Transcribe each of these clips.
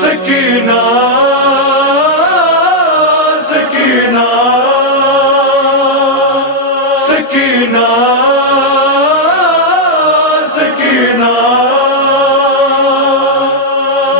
سکینہ سکینہ سکینہ سکینہ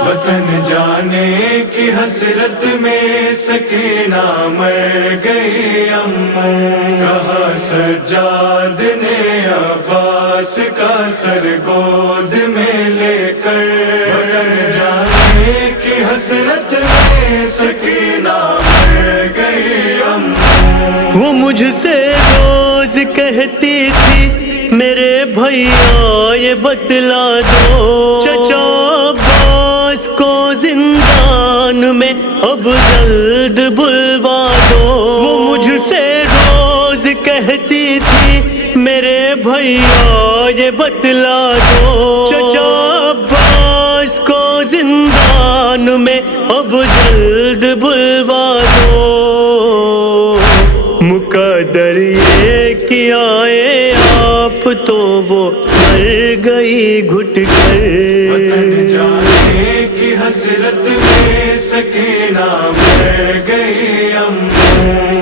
وطن جانے کی حسرت میں سکینہ مر گئی اماں، کہا سجاد نے عباس کا سر گود میں لے کر، وطن جانے کی حسرت میں سکینہ مر گئی اماں۔ وہ مجھ سے روز کہتی تھی میرے بھیا یہ بتلا دو، چچا عباس کو زندان میں اب جلد بلوا دو۔ وہ مجھ سے روز کہتی تھی میرے بھیا یہ بتلا دو، چچا عباس کو زندان میں اب جلد بلوا دو۔ مقدر یہ کیا ہے آپ تو وہ مر گئی گھٹ کر، وطن جانے کی حسرت میں سکینہ مر گئی اماں،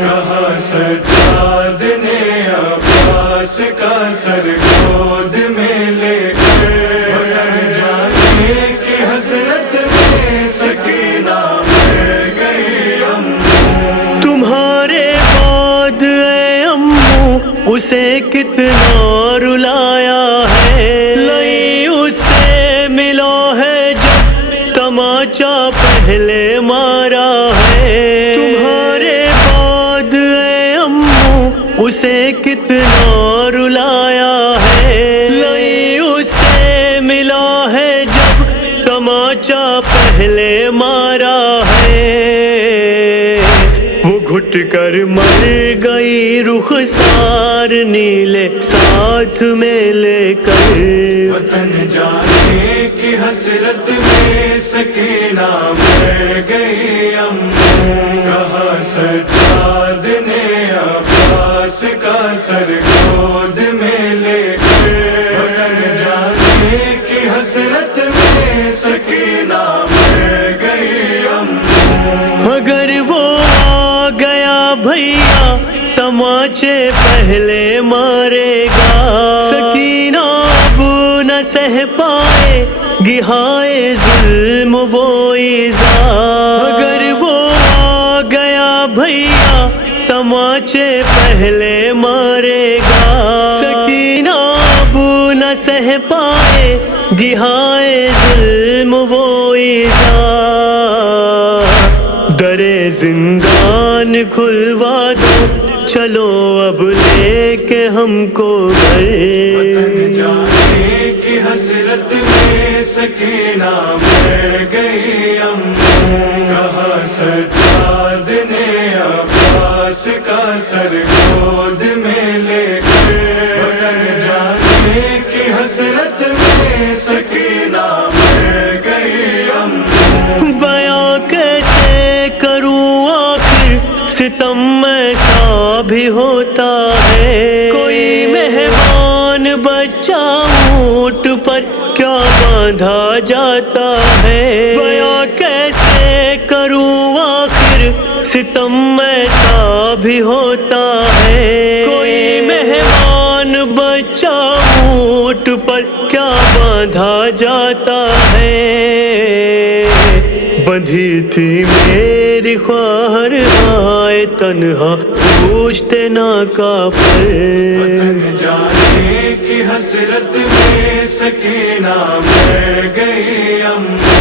کہا سجاد نے عباس کا سر گود میں لے کر، وطن جانے کی حسرت میں سکینہ مر گئی اماں۔ تمہارے بعد اے امو اسے کتنا رلایا ہے، لئی اس سے ملا ہے جب تماچا پہلے مارا ہے۔ تمہارے بعد اے امو اسے کتنا رلایا ہے، لئی اس سے ملا ہے جب تماچا پہلے مارا ہے۔ وہ گھٹ کر مر گئی رخسار نیلے ساتھ میں لے کر، وطن جانے کی حسرت میں سکینہ مر گئی اماں، کہا سجاد نے عباس کا سر گود میں لے کر، وطن جانے کی حسرت میں سکینہ مر گئی اماں۔ اگر وہ آ گیا بھیا تماچے پہلے مارے گا، سکینہ اب نہ سہ پائے گی ہائے ظلم وہ ایذا۔ اگر وہ آ گیا بھیا تماچے پہلے مارے گا، سکینہ اب نہ سہ پائے گی ہائے ظلم وہ ایذا۔ درے زندان کھلوا دو چلو اب لے کے ہم کو گھر، وطن جانے کی حسرت میں سکینہ مر گئی اماں، کہا سجاد نے عباس کا سر گود میں لے کر، وطن جانے کی حسرت میں سکینہ مر گئی اماں۔ بیاں کیسے کروں آخر ستم ایسا بھی ہوتا ہے، کوئی مہمان بچہ اونٹ پر کیا باندھا جاتا ہے۔ بیاں کیسے کروں آخر ستم ایسا بھی ہوتا ہے، کوئی مہمان بچہ اونٹ پر کیا باندھا جاتا ہے۔ بندھی تھی میری خواہر آئے تنہا پوچھتے ناکا پر، وطن جانے کی حسرت میں سکینہ مر گئی اماں،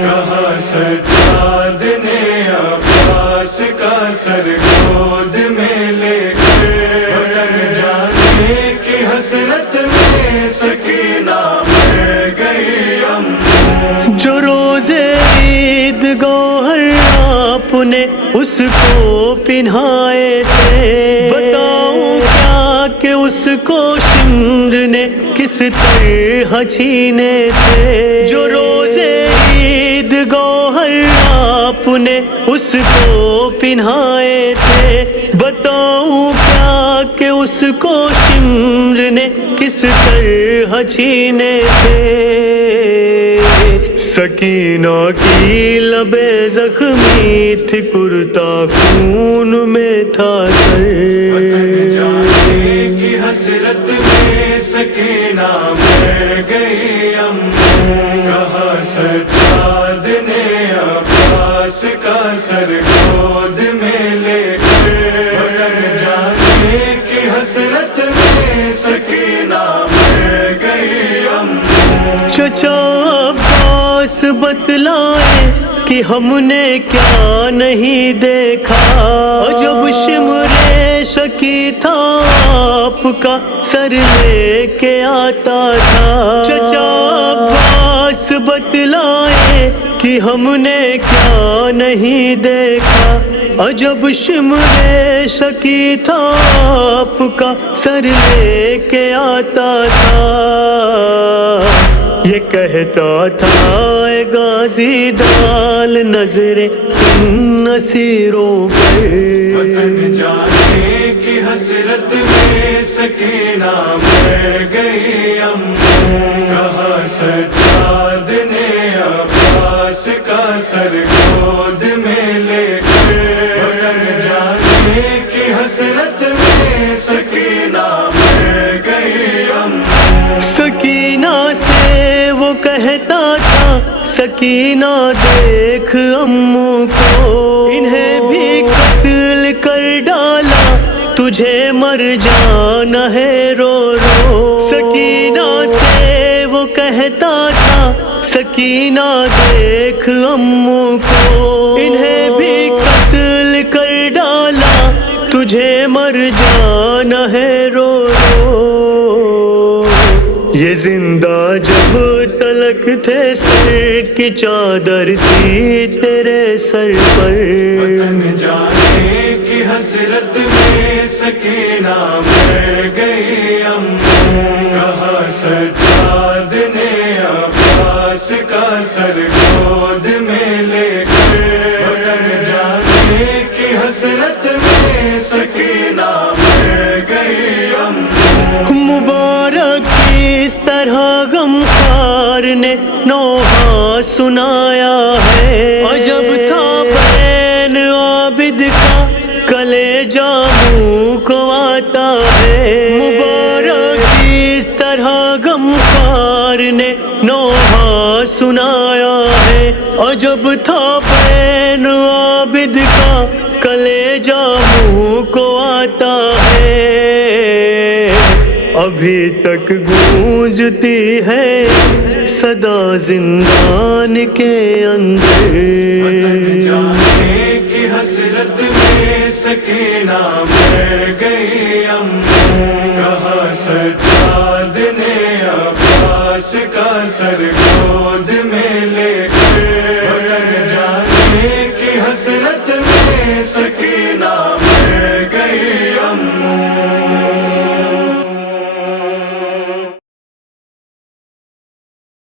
کہا سجاد نے عباس کا سر گود میں لے کر، وطن جانے کی حسرت میں سکینہ مر گئی اماں۔ جو روزے عید گوہر آپ نے اس کو پہنائے تھے، بتاؤں کیا کہ اس کو شمر نے کس طرح چھینے تھے۔ جو روزے عید گوہر آپ نے اس کو پہنائے تھے، بتاؤں کیا کہ اس کو شمر نے کس طرح چھینے تھے۔ سکینہ کی لبیں زخمی تھی، کرتا خون میں تھا وطن جانے کی حسرت میں سکینہ مر گئی اماں، کہا سجاد نے عباس کا سر گود میں لے کر، وطن جانے کی حسرت میں سکینہ مر گئی اماں۔ چچا عباس بتلائے کہ ہم نے کیا نہیں دیکھا، جب شمر شکی تھا آپ کا سر لے کے آتا تھا۔ چچا عباس بتلائے کہ ہم نے کیا نہیں دیکھا، عجب شمر شکی تھا آپ کا سر لے کے آتا تھا۔ یہ کہتا تھا اے غازی ڈال نظریں ان اسیروں پر، وطن جانے کی حسرت میں سکینہ مر گئی اماں، کہا سجاد نے عباس کا سر گود میں لے کر، وطن جانے کی حسرت میں سکینہ مر گئی اماں۔ سکینہ سے وہ کہتا تھا سکینہ دیکھ امو کو، انہیں بھی قتل کر ڈالا، تجھے مر جانا ہے رو رو۔ سکینہ سے وہ کہتا تھا سکینہ دیکھ امو کو، انہیں بھی قتل کر ڈالا، تجھے مر جانا ہے رو رو۔ یہ زندہ جب تلک تھے سر کی چادر تھی تیرے سر پر، وطن جانے کی حسرت میں سکینہ مر گئی اماں، کہا سجاد نے عباس کا سر گود میں لے کر، وطن جانے کی حسرت میں سکینہ مر گئی اماں۔ مبارک اس طرح غمخوار نے نوحہ سنایا ہے، عجب تھا بین عابد کا کلیجہ منہ کو آتا ہے۔ مبارک اس طرح غمخوار نے نوحہ سنایا ہے، عجب تھا بین عابد کا کلیجہ منہ کو آتا ہے۔ ابھی تک گونجتی ہے صدا زندان کے اندر، وطن جانے کی حسرت میں سکینہ مر گئی اماں، کہا سجاد نے عباس کا سر گود میں لے کر، وطن جانے کی حسرت میں سکینہ